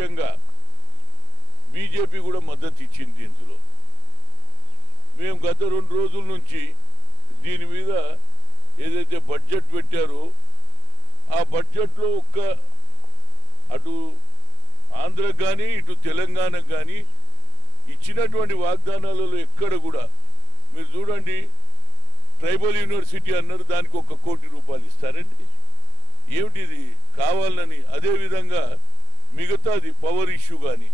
ముఖ్యంగా బీజేపీ కూడా మద్దతు ఇచ్చింది ఇందులో. మేము గత 2 రోజుల నుంచి దీని మీద ఏదైతే బడ్జెట్ పెట్టారో ఆ బడ్జెట్లో అటు ఆంధ్రకు కానీ ఇటు తెలంగాణకు కానీ ఇచ్చినటువంటి వాగ్దానాలలో ఎక్కడ కూడా మీరు చూడండి, ట్రైబల్ యూనివర్సిటీ అన్నారు, దానికి 1 కోటి రూపాయలు ఇస్తారండి. ఏమిటిది కావాలని? అదేవిధంగా మిగతాది పవర్ ఇష్యూ కానీ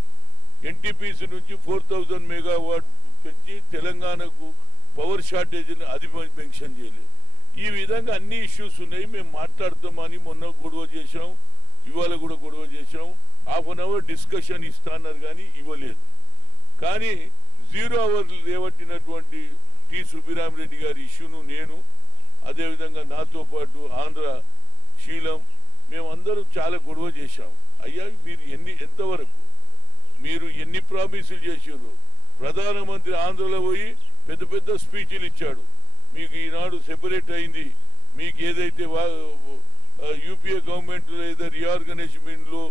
ఎన్టీపీసీ నుంచి 4000 మెగావాట్ పెంచి తెలంగాణకు పవర్ షార్టేజ్ అది మెన్షన్ చేయలేదు. ఈ విధంగా అన్ని ఇష్యూస్ ఉన్నాయి. మేము మాట్లాడతామని మొన్న గొడవ చేసాం, ఇవాళ కూడా గొడవ చేసాం. ½ అన్ అవర్ డిస్కషన్ ఇస్తాన్నారు కానీ ఇవ్వలేదు. కానీ 0 అవర్ లేవట్టినటువంటి టి సుబ్బిరామిరెడ్డి గారి ఇష్యూను నేను అదేవిధంగా నాతో పాటు ఆంధ్ర శీలం మేమందరం చాలా గొడవ చేశాం. అయ్యా మీరు ఎంతవరకు మీరు ఎన్ని ప్రామిసులు చేశారు? ప్రధానమంత్రి ఆంధ్రలో పోయి పెద్ద పెద్ద స్పీచ్లు ఇచ్చాడు. మీకు ఈనాడు సెపరేట్ అయింది, మీకు ఏదైతే యూపీఏ గవర్నమెంట్ లేదా రీఆర్గనైజేషన్ లో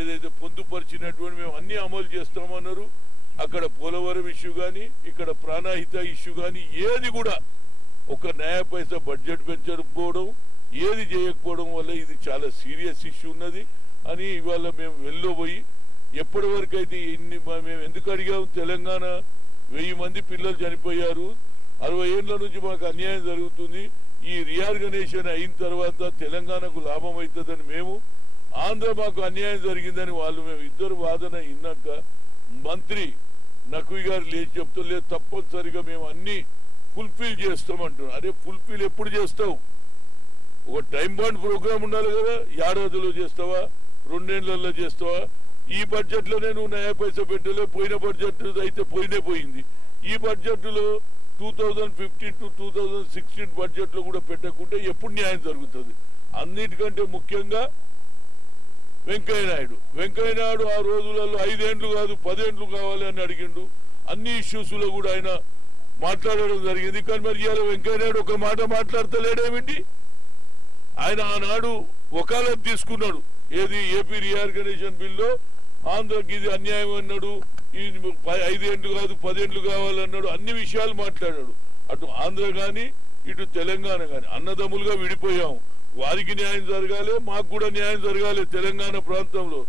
ఏదైతే పొందుపరిచినటువంటి మేము అన్ని అమలు చేస్తామన్నారు. అక్కడ పోలవరం ఇష్యూ కానీ ఇక్కడ ప్రాణహిత ఇష్యూ కానీ ఏది కూడా ఒక న్యాయ పైసా బడ్జెట్ పెంచకపోవడం, ఏది చేయకపోవడం వల్ల ఇది చాలా సీరియస్ ఇష్యూ ఉన్నది అని ఇవాళ మేము వెళ్ళబోయి ఎప్పటి వరకు అయితే మేము ఎందుకు అడిగాము? తెలంగాణ 1000 మంది పిల్లలు చనిపోయారు, 60 ఏళ్ల నుంచి మాకు అన్యాయం జరుగుతుంది. ఈ రీఆర్గనైజేషన్ అయిన తర్వాత తెలంగాణకు లాభం అవుతుందని మేము, ఆంధ్ర మాకు అన్యాయం జరిగిందని వాళ్ళు, మేము ఇద్దరు వాదన విన్నాక మంత్రి నక్వి గారు లేచి చెప్తూ లేదు తప్పనిసరిగా మేము అన్ని ఫుల్ఫిల్ చేస్తామంటున్నాం. అరే ఫుల్ఫిల్ ఎప్పుడు చేస్తావు? ఒక టైం బాండ్ ప్రోగ్రామ్ ఉండాలి కదా. ఏడాదిలో చేస్తావా, 2 ఏళ్లలో చేస్తావా? ఈ బడ్జెట్ లోనే నువ్వు న్యాయ పైసా పెట్టలే. పోయిన బడ్జెట్ అయితే పోయింది. ఈ బడ్జెట్ లో 2015 to 2016 బడ్జెట్ లో కూడా పెట్టకుంటే ఎప్పుడు న్యాయం జరుగుతుంది? అన్నిటికంటే ముఖ్యంగా వెంకయ్య నాయుడు ఆ రోజులలో 5 ఏళ్లు కాదు 10 ఏళ్లు కావాలి అని అడిగిండు. అన్ని ఇష్యూస్ లో కూడా ఆయన మాట్లాడడం జరిగింది. కానీ మరి ఇవాళ వెంకయ్య నాయుడు ఒక మాట మాట్లాడతలేడేమిటి? ఆయన ఆనాడు వకాలత్ తీసుకున్నాడు. ఏది ఏపీ రీఆర్గనైజేషన్ బిల్లో ఆంధ్రకి ఇది అన్యాయం అన్నాడు, ఇది 5 ఏళ్లు కాదు 10 ఏళ్లు కావాలన్నాడు. అన్ని విషయాలు మాట్లాడాడు. అటు ఆంధ్ర కానీ ఇటు తెలంగాణ కానీ అన్నదమ్ములుగా విడిపోయాం. వారికి న్యాయం జరగాలి, మాకు కూడా న్యాయం జరగాలి. తెలంగాణ ప్రాంతంలో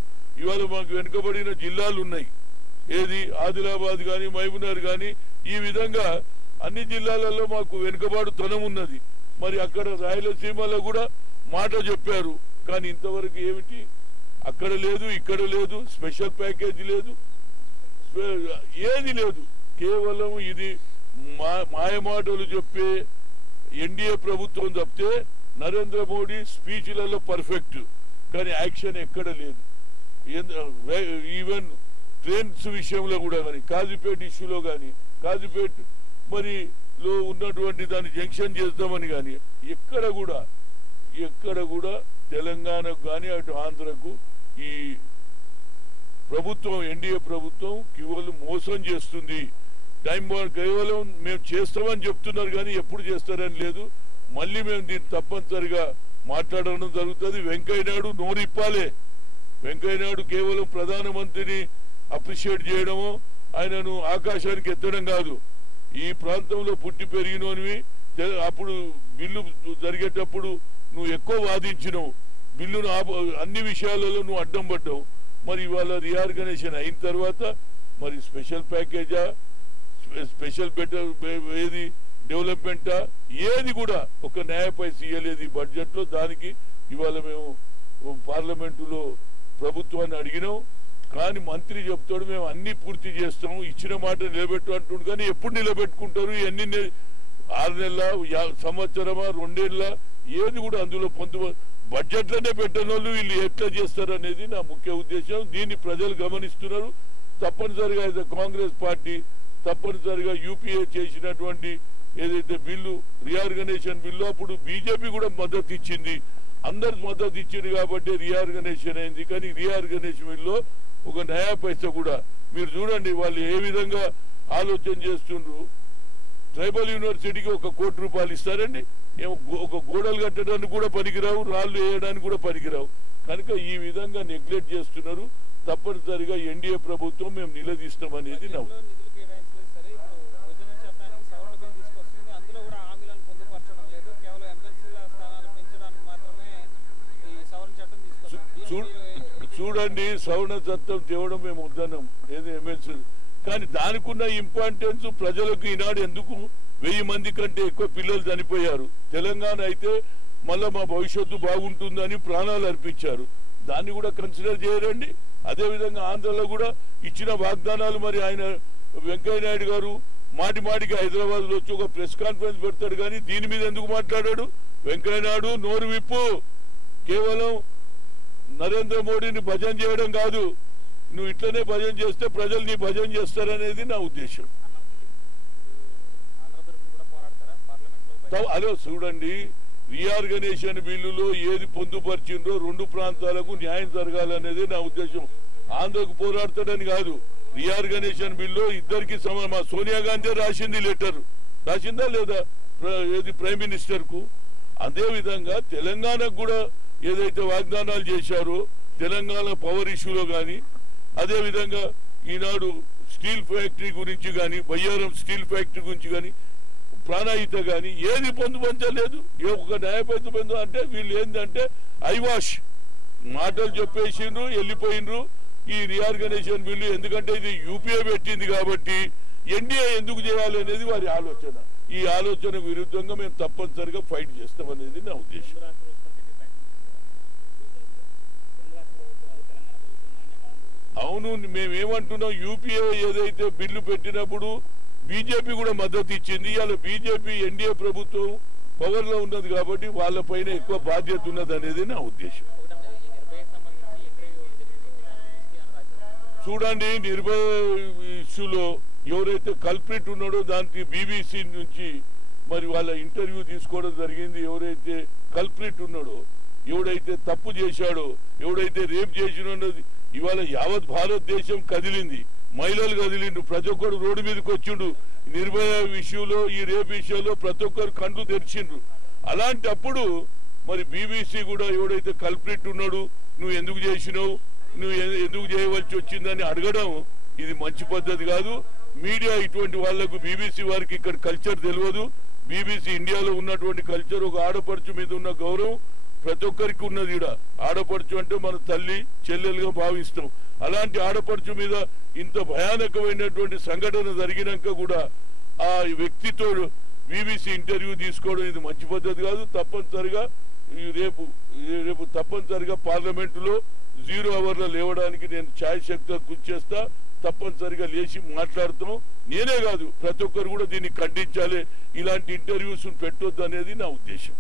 ఇవాళ మాకు వెనుకబడిన జిల్లాలు ఉన్నాయి. ఏది ఆదిలాబాద్ కానీ మహబూబ్నగర్ కానీ ఈ విధంగా అన్ని జిల్లాలలో మాకు వెనుకబాటుతనం ఉన్నది. మరి అక్కడ రాయలసీమలో కూడా మాట చెప్పారు. కానీ ఇంతవరకు ఏమిటి? అక్కడ లేదు, ఇక్కడ లేదు, స్పెషల్ ప్యాకేజ్ లేదు, ఏది లేదు. కేవలం ఇది మాయమాటలు చెప్పే ఎన్డీఏ ప్రభుత్వం తప్పితే నరేంద్ర మోడీ స్పీచ్లలో పర్ఫెక్ట్, కానీ యాక్షన్ ఎక్కడ లేదు. ఈవెన్ ట్రైన్స్ విషయంలో కూడా కానీ కాజీపేట ఇష్యూలో కానీ కాజీపేట మరి లో ఉన్నటువంటి దాన్ని జంక్షన్ చేద్దామని కానీ ఎక్కడ కూడా తెలంగాణకు కానీ అటు ఆంధ్రకు ఈ ప్రభుత్వం ఎన్డీఏ ప్రభుత్వం కేవలం మోసం చేస్తుంది. టైం బాండ్ కేవలం మేము చేస్తామని చెప్తున్నారు కానీ ఎప్పుడు చేస్తారని లేదు. మళ్ళీ మేము దీన్ని తప్పనిసరిగా మాట్లాడడం జరుగుతుంది. వెంకయ్య నాయుడు నోరిప్పాలే. వెంకయ్య నాయుడు కేవలం ప్రధానమంత్రిని అప్రిషియేట్ చేయడము, ఆయనను ఆకాశానికి ఎత్తడం కాదు. ఈ ప్రాంతంలో పుట్టి పెరిగినోనివి. అప్పుడు బిల్లు జరిగేటప్పుడు నువ్వు ఎక్కువ వాదించినవు, బిల్లును అన్ని విషయాలలో నువ్వు అడ్డం పడ్డావు. మరి ఇవాళ రీఆర్గనైజేషన్ అయిన తర్వాత మరి స్పెషల్ ప్యాకేజా, స్పెషల్ బెటర్ ఏది డెవలప్మెంటా, ఏది కూడా ఒక న్యాయ పైస ఇయ్యలేదు ఈ బడ్జెట్ లో. దానికి ఇవాళ మేము పార్లమెంటులో ప్రభుత్వాన్ని అడిగినాం. కానీ మంత్రి చెప్తాడు మేము అన్ని పూర్తి చేస్తాము, ఇచ్చిన మాట నిలబెట్టు అంటుండు. కానీ ఎప్పుడు నిలబెట్టుకుంటారు? ఎన్ని 6 నెలల, సంవత్సరమా, 2 ఏళ్ళ, ఏది కూడా అందులో బడ్జెట్లోనే పెట్టిన వాళ్ళు వీళ్ళు ఎట్లా చేస్తారు అనేది నా ముఖ్య ఉద్దేశం. దీన్ని ప్రజలు గమనిస్తున్నారు. తప్పనిసరిగా కాంగ్రెస్ పార్టీ తప్పనిసరిగా యూపీఏ చేసినటువంటి ఏదైతే బిల్లు రీఆర్గనైజేషన్ బిల్లు అప్పుడు బీజేపీ కూడా మద్దతు ఇచ్చింది. అందరు మద్దతు ఇచ్చింది కాబట్టి రీఆర్గనైజేషన్ అయింది. కానీ రీఆర్గనైజేషన్ బిల్లు ఒక నయా పైసా కూడా మీరు చూడండి వాళ్ళు ఏ విధంగా ఆలోచన చేస్తుండ్రు. ట్రైబల్ యూనివర్సిటీకి 1 కోటి రూపాయలు ఇస్తారండి. ఒక గోడలు కట్టడానికి కూడా పనికిరావు, రాళ్ళు వేయడానికి కూడా పనికిరావు. కనుక ఈ విధంగా నెగ్లెక్ట్ చేస్తున్నారు. తప్పనిసరిగా ఎన్డీఏ ప్రభుత్వం మేము నిలదీస్తామనేది నా చూడండి. సవరణ చట్టం తేవడం మేము వద్దన్నాం, ఏది ఎమ్మెల్సీ. కానీ దానికి ఉన్న ఇంపార్టెన్స్ ప్రజలకు ఈనాడు ఎందుకు 1000 మంది కంటే ఎక్కువ పిల్లలు చనిపోయారు. తెలంగాణ అయితే మళ్ళా మా భవిష్యత్తు బాగుంటుందని ప్రాణాలు అర్పించారు. దాన్ని కూడా కన్సిడర్ చేయరండి. అదేవిధంగా ఆంధ్రలో కూడా ఇచ్చిన వాగ్దానాలు మరి ఆయన వెంకయ్యనాయుడు గారు మాటిమాటికి హైదరాబాద్ లో వచ్చి ఒక ప్రెస్ కాన్ఫరెన్స్ పెడతాడు, కానీ దీని మీద ఎందుకు మాట్లాడాడు? వెంకయ్యనాయుడు నోరు విప్పు. కేవలం నరేంద్ర మోడీని భజన చేయడం కాదు, నువ్వు ఇట్లనే భజన చేస్తే ప్రజలు నీ భజన చేస్తారనేది నా ఉద్దేశం. అదే చూడండి, రీఆర్గనైజేషన్ బిల్లులో ఏది పొందుపరిచిందో 2 ప్రాంతాలకు న్యాయం జరగాలనేది నా ఉద్దేశం. ఆంధ్రకు పోరాడతాడని కాదు. రీఆర్గనైజేషన్ బిల్లు ఇద్దరికి సమానం. మా సోనియా గాంధీ రాసింది లెటర్, రాసిందా లేదా ఏది ప్రైమ్ మినిస్టర్ కు. అదే విధంగా తెలంగాణకు కూడా ఏదైతే వాగ్దానాలు చేశారో తెలంగాణ పవర్ ఇష్యూలో కానీ, అదే విధంగా ఈనాడు స్టీల్ ఫ్యాక్టరీ గురించి కానీ, బయ్యారం స్టీల్ ఫ్యాక్టరీ గురించి కానీ, ప్రాణాయిత కానీ ఏది పొందుపరచలేదు. ఏ ఒక న్యాయపతి పొందు అంటే వీళ్ళు ఏంటంటే ఐవాష్ మాటలు చెప్పేసిండ్రు, వెళ్ళిపోయినరు. ఈ రీఆర్గనైజేషన్ బిల్లు ఎందుకంటే ఇది యూపీఏ పెట్టింది కాబట్టి ఎన్డీఏ ఎందుకు చేయాలి అనేది వారి ఆలోచన. ఈ ఆలోచన విరుద్ధంగా మేము తప్పనిసరిగా ఫైట్ చేస్తామనేది నా ఉద్దేశం. అవును, మేమేమంటున్నాం, యూపీఏ ఏదైతే బిల్లు పెట్టినప్పుడు బీజేపీ కూడా మద్దతు ఇచ్చింది. ఇవాళ బీజేపీ ఎన్డీఏ ప్రభుత్వం పవర్ లో ఉన్నది కాబట్టి వాళ్ళపైన ఎక్కువ బాధ్యత ఉన్నది అనేది నా ఉద్దేశం. చూడండి, నిర్భయ ఇష్యూలో ఎవరైతే కల్ప్రిట్ ఉన్నాడో దానికి బీబీసీ నుంచి మరి వాళ్ళ ఇంటర్వ్యూ తీసుకోవడం జరిగింది. ఎవరైతే కల్ప్రిట్ ఉన్నాడో, ఎవడైతే తప్పు చేశాడో, ఎవడైతే రేప్ చేసినది, ఇవాళ యావత్ భారతదేశం కదిలింది, మహిళలు కదిలిండు, ప్రతి ఒక్కరు రోడ్డు మీదకి వచ్చిండు. నిర్భయ విషయంలో, ఈ రేప్ విషయంలో ప్రతి ఒక్కరు కండ్లు తెరిచిండ్రు. అలాంటప్పుడు మరి బీబీసీ కూడా ఎవడైతే కల్ప్రిట్ ఉన్నాడు, నువ్వు ఎందుకు చేసినావు, నువ్వు ఎందుకు చేయవలసి వచ్చిందని అడగడం ఇది మంచి పద్ధతి కాదు. మీడియా ఇటువంటి వాళ్లకు, బీబీసీ వారికి ఇక్కడ కల్చర్ తెలియదు. బీబీసీ ఇండియాలో ఉన్నటువంటి కల్చర్, ఒక ఆడపడుచు మీద ఉన్న గౌరవం ప్రతి ఒక్కరికి ఉన్నది. ఈడ ఆడపడుచు అంటే మన తల్లి చెల్లెలుగా భావిస్తాం. అలాంటి ఆడపడుచు మీద ఇంత భయానకమైనటువంటి సంఘటన జరిగినాక కూడా ఆ వ్యక్తితో బీబీసీ ఇంటర్వ్యూ తీసుకోవడం ఇది మంచి పద్ధతి కాదు. తప్పనిసరిగా రేపు తప్పనిసరిగా పార్లమెంటులో 0 అవర్లో లేవడానికి నేను ఛాయశక్తిగా కృషి చేస్తా. తప్పనిసరిగా లేచి మాట్లాడుతాం. నేనే కాదు, ప్రతి ఒక్కరు కూడా దీన్ని ఖండించాలి. ఇలాంటి ఇంటర్వ్యూస్ పెట్టొద్దు అనేది నా ఉద్దేశం.